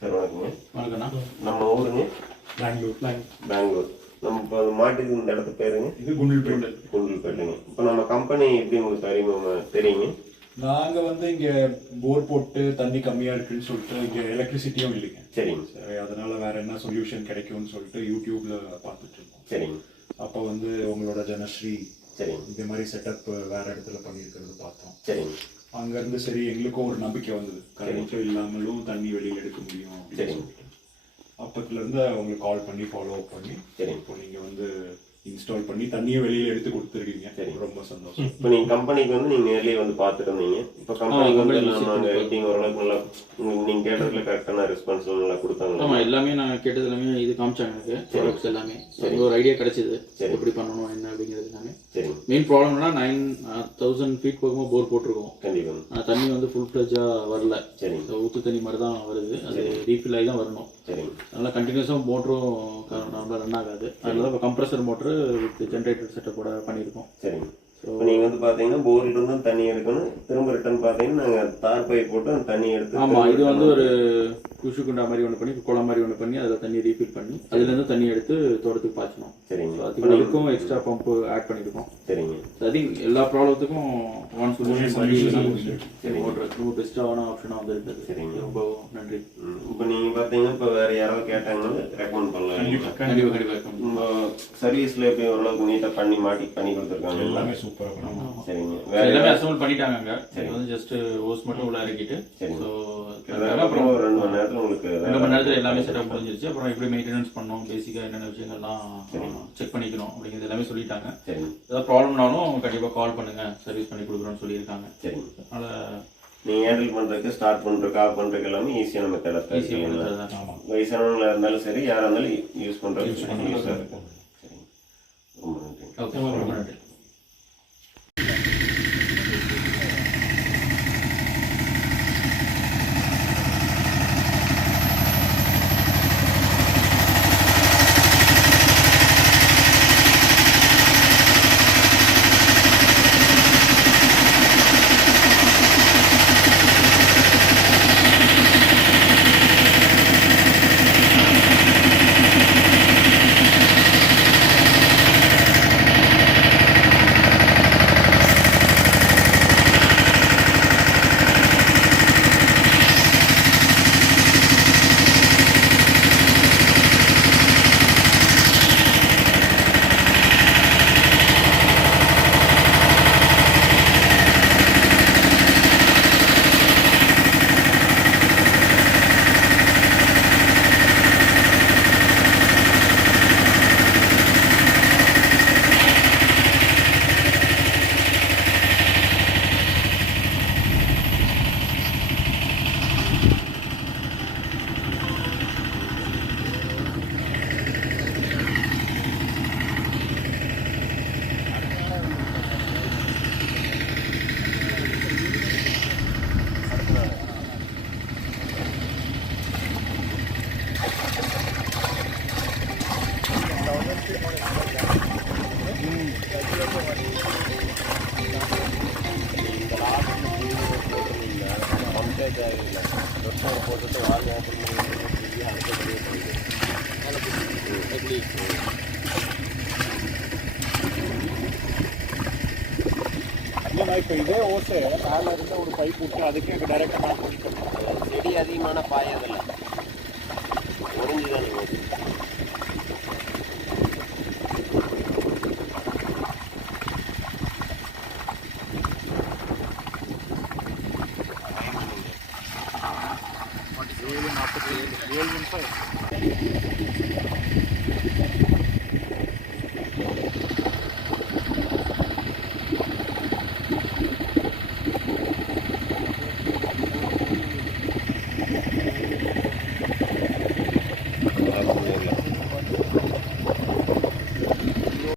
Sir வணக்கங்க. வணக்கண்ணா. நம்ம ஊருங்க பெங்களூர். நம்ம இப்போ மாட்டுக்கு இந்த இடத்து பேருங்க இது குண்டில்பேட்டைங்க. இப்போ நம்ம கம்பெனி எப்படி உங்களுக்கு அறிமுகம் தெரியுங்க? நாங்கள் வந்து இங்கே போர் போட்டு தண்ணி கம்மியாக இருக்குன்னு சொல்லிட்டு இங்கே எலக்ட்ரிசிட்டியும் இல்லைங்க. சரிங்க. சரி, அதனால வேற என்ன சொல்யூஷன் கிடைக்கும்னு சொல்லிட்டு யூடியூப்ல பார்த்துட்டு இருக்கோம். சரிங்க. அப்போ வந்து உங்களோட ஜனஸ்ரீ சரிங்க இந்த மாதிரி செட்டப் வேற இடத்துல பண்ணியிருக்கிறது பார்த்தோம். சரிங்க. அங்கேருந்து சரி எங்களுக்கும் ஒரு நம்பிக்கை வந்தது, கரண்ட்டும் இல்லாமலும் தண்ணி வெளியில் எடுக்க முடியும் அப்படின்னு சொல்லிட்டு அப்பத்துலேருந்து அவங்களுக்கு கால் பண்ணி ஃபாலோ அப் பண்ணி சரிங்க. இப்போ நீங்கள் வந்து இன்ஸ்டால் பண்ணி தண்ணியை வெளியில் எடுத்து கொடுத்துருக்கீங்க. சரி, ரொம்ப சந்தோஷம். இப்போ நீங்கள் கம்பெனிக்கு வந்து நீங்கள் நேர்லேயே வந்து பார்த்துட்டு இருந்தீங்க. இப்போ கம்பெனிக்கு வந்து நாங்கள் எடிட்டிங் ஓரளவுக்கு நல்லா நீங்கள் கேட்டதுல கரெக்டான ரெஸ்பான்ஸ் நல்லா கொடுத்தாங்க. ஆமாம், எல்லாமே நான் கேட்டது எல்லாமே இது காமிச்சாங்க எனக்கு ப்ராடக்ட்ஸ் எல்லாமே. சரி, ஒரு ஐடியா கிடைச்சிது எப்படி பண்ணணும் என்ன அப்படிங்கிறது எல்லாமே. சரி. மெயின் ப்ராப்ளம்னா 9000 ஃபீட் பக்கமாக போர் போட்டிருக்கோம். கண்டிப்பாக. ஆனால் தண்ணி வந்து ஃபுல் ஃப்ளெஜாக வரல. சரி. ஊற்று தண்ணி மாதிரி தான் வருது. அது ரீஃபில் ஆகி தான் வரணும். சரி. அதனால் கண்டினியூஸாக மோட்டரும் நம்மளால் ரன் ஆகாது. அதனால இப்போ கம்ப்ரஸர் மோட்டரு வித் ஜென்ரேட்டர் செட்டப்போட பண்ணியிருக்கோம். சரிங்க. இப்போ நீங்கள் வந்து பார்த்தீங்கன்னா போர்ல இருந்து தண்ணி எடுக்கணும், திரும்ப ரிட்டர்ன் பார்த்தீங்கன்னா நாங்கள் தார் பை போட்டு அந்த தண்ணி எடுத்து. ஆமாம், இது வந்து ஒரு குஷு குண்டா மாதிரி ஒன்று பண்ணி குளம் மாதிரி ஒன்று பண்ணி அதில் தண்ணி ரீஃபில் பண்ணி அதுலேருந்து தண்ணி எடுத்து தோட்டத்துக்கு பாய்ச்சணும். சரிங்க. அதுக்கும் எக்ஸ்ட்ரா பம்ப் ஆட் பண்ணியிருக்கோம். சரிங்க. ஐ திங்க் எல்லா ப்ராப்ளத்துக்கும் ஒன் சொல்யூஷன் பண்ணி ரொம்ப பெஸ்ட்டான ஆப்ஷனாக வந்துருக்குது. சரிங்க. ரொம்ப நன்றி. இப்போ நீங்கள் பார்த்தீங்கன்னா இப்போ வேறு யாராவது கேட்டாங்கன்னா ரெக்கமெண்ட் பண்ணலாம். கண்டிப்பாக சர்வீஸில் எப்படி ஓரளவுக்கு நீட்டாக பண்ணி பண்ணி கொடுத்துருக்காங்க. எல்லாமே சூப்பராக. சரிங்க. எல்லாமே அசம்பிள் பண்ணிட்டாங்க. சரி, வந்து ஜஸ்ட் ஹோஸ் மட்டும் உள்ள இறக்கிட்டு. சரி. ஸோ அப்புறம் ஒரு 2 மணி நேரத்தில் உங்களுக்கு 2 மணி நேரத்தில் எல்லாமே செட்டப் முடிஞ்சிருச்சு. அப்புறம் எப்படி மெயின்டெனன்ஸ் பண்ணணும், பேசிக்காக என்னென்ன விஷயங்கள்லாம் செக் பண்ணிக்கணும் அப்படிங்கிறது எல்லாமே சொல்லிட்டாங்க. சரி. ஏதாவது ப்ராப்ளம்னாலும் கண்டிப்பாக கால் பண்ணுங்க, சர்வீஸ் பண்ணி கொடுக்குறோன்னு சொல்லியிருக்காங்க. சரிங்க. அதனால் நீங்கள் ஹேண்டில் பண்ணுறதுக்கு ஸ்டார்ட் பண்ணுறதுக்கு ஆஃப் பண்ணுறதுக்கு எல்லாமே ஈஸியான மெத்தடாக ஈஸியாக வயசானவங்களாக இருந்தாலும் சரி யாராக இருந்தாலும் யூஸ் பண்ணுறதுக்கு யூஸாக இருக்கும். சரிங்க. ரொம்ப நன்றி. ஓகே, ரொம்ப நன்றி. போட்டுட்டு வால் ஓப்பன் பண்ணி இப்போ இதே ஓசை மேலே இருந்து ஒரு பைப் விட்டு அதுக்கே டைரெக்டாக நான் பண்ணிக்கிறேன். செடி அதிகமான பாயதில்லை, ஒருங்கி தானே ஓடுது. $47 நிமிஷம்